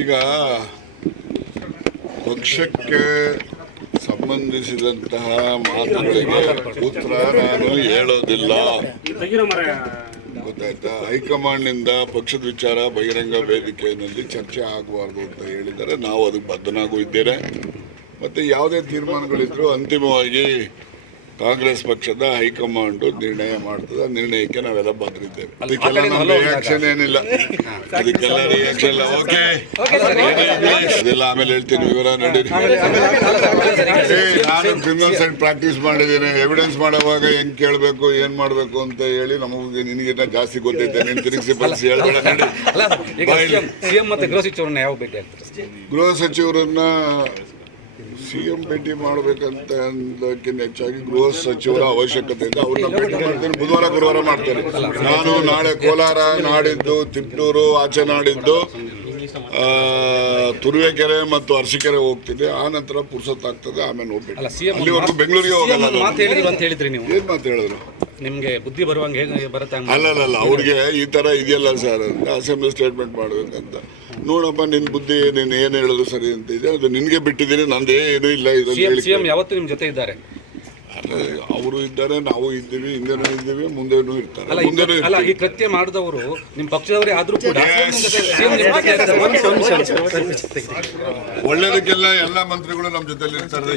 ಈಗ ಪಕ್ಷಕ್ಕೆ ಸಂಬಂಧಿಸಿದಂತಹ ಮಾತುಗಳಿಗೆ ಉತ್ತರ ನಾನು ಹೇಳೋದಿಲ್ಲ. ಗೊತ್ತಾಯ್ತಾ? ಹೈಕಮಾಂಡ್ನಿಂದ ಪಕ್ಷದ ವಿಚಾರ, ಬಹಿರಂಗ ವೇದಿಕೆಯಲ್ಲಿ ಚರ್ಚೆ ಆಗಬಾರ್ದು ಅಂತ ಹೇಳಿದರೆ ನಾವು ಅದಕ್ಕೆ ಬದ್ಧನಾಗೂ ಇದ್ದೇನೆ. ಮತ್ತು ಯಾವುದೇ ತೀರ್ಮಾನಗಳಿದ್ರೂ ಅಂತಿಮವಾಗಿ ಕಾಂಗ್ರೆಸ್ ಪಕ್ಷದ ಹೈಕಮಾಂಡ್ ನಿರ್ಣಯ ಮಾಡ್ತದೆ ನಿರ್ಣಯಕ್ಕೆ ನಾವೆಲ್ಲ ಬದ್ರಿದ್ದೇವೆ. ಅದಕ್ಕೆಲ್ಲ ನಮ್ಮ ರಿಯಾಕ್ಷನ್ ಏನಿಲ್ಲ. ಅದಕ್ಕೆಲ್ಲ ರಿಯಾಕ್ಷನ್ ಇಲ್ಲ. ಓಕೆ ಅದೆಲ್ಲ ಆಮೇಲೆ ಹೇಳ್ತೀನಿ ವಿವರ ನಡೀರಿ. ನಾನು ಕ್ರಿಮಿನಲ್ ಸೈಡ್ ಪ್ರಾಕ್ಟೀಸ್ ಮಾಡಿದ್ದೀನಿ. ಎವಿಡೆನ್ಸ್ ಮಾಡುವಾಗ ಹೆಂಗ್ ಕೇಳಬೇಕು ಏನ್ ಮಾಡ್ಬೇಕು ಅಂತ ಹೇಳಿ ನಮಗೆ ನಿನಗಿನ್ನ ಜಾಸ್ತಿ ಗೊತ್ತೈತೆ. ನೀನು ತಿರುಗಿಸಿ ಬಲಿಸಿ ಹೇಳ್ಬೇಡ ನಡಿ. ಗೃಹ ಸಚಿವರನ್ನ ಸಿಎಂ ಭೇಟಿ ಮಾಡಬೇಕಂತ ಅಂದಕ್ಕಿಂತ ಹೆಚ್ಚಾಗಿ ಗೃಹ ಸಚಿವರ ಅವಶ್ಯಕತೆ ಇದೆ ಅವ್ರನ್ನ ಭೇಟಿ ಮಾಡ್ತೀನಿ. ಬುಧವಾರ ಗುರುವಾರ ಮಾಡ್ತೇನೆ. ನಾನು ನಾಳೆ ಕೋಲಾರ ನಾಡಿದ್ದು ತಿಪ್ಟೂರು ಆಚೆ ನಾಡಿದ್ದು ತುರುವೇಕೆರೆ ಮತ್ತು ಅರಸೀಕೆರೆ ಹೋಗ್ತಿದ್ದೆ ಆ ನಂತರ ಪುರ್ಸೊತ್ತಾಗ್ತದೆ ಆಮೇಲೆ ಹೋಗ್ಬೇಕು ಅಲ್ಲಿವರೆಗೂ ಬೆಂಗಳೂರಿಗೆ ಹೋಗಲ್ಲ ಏನ್ ಮಾತು ಹೇಳಿದ್ರು? ನಿಮ್ಗೆ ಬುದ್ಧಿ ಬರುವಂಗೆ ಬರುತ್ತೆ ಅಲ್ಲ, ಅಲ್ಲ ಅವ್ರಿಗೆ ಈ ತರ ಇದೆಯಲ್ಲ ಸರ್ ಅಸೆಂಬ್ಲಿ ಸ್ಟೇಟ್ಮೆಂಟ್ ಮಾಡ್ಬೇಕಂತ. ನೋಡಪ್ಪ ನಿನ್ ಬುದ್ಧಿ ನೀನ್ ಏನ್ ಹೇಳೋದು ಸರಿ ಅಂತ ಇದೆ. ಅದು ನಿನ್ಗೆ ಬಿಟ್ಟಿದ್ದೀನಿ ನಂದೇ ಏನೂ ಇಲ್ಲ ಯಾವತ್ತು ಸಿಎಂ ಸಿಎಂ ಯಾವತ್ತೂ ನಿಮ್ ಜೊತೆ ಇದ್ದಾರೆ? ಅವರು ಇದ್ದಾರೆ ನಾವು ಇದ್ದೀವಿ ಹಿಂದೆನೂ ಇದ್ದೀವಿ ಮುಂದೆನೂ ಇರ್ತಾರೆ. ಅಲ್ಲ ಈ ಮುಂದೆನೂ ಕೃತ್ಯ- ಅಲ್ಲ ಈ ಕೃತ್ಯ ಮಾಡಿದವರು ನಿಮ್ ಪಕ್ಷದವರೇ ಆದ್ರೂ ಕೂಡ ಸಿಎಂ ನಿಮ್ ಜೊತೆ ಇರ್ತಾರೆ. ಒಳ್ಳೇದಕ್ಕೆಲ್ಲ ಎಲ್ಲ ಮಂತ್ರಿಗಳು ನಮ್ಮ ಜೊತೆಲಿ ಇರ್ತಾರೆ.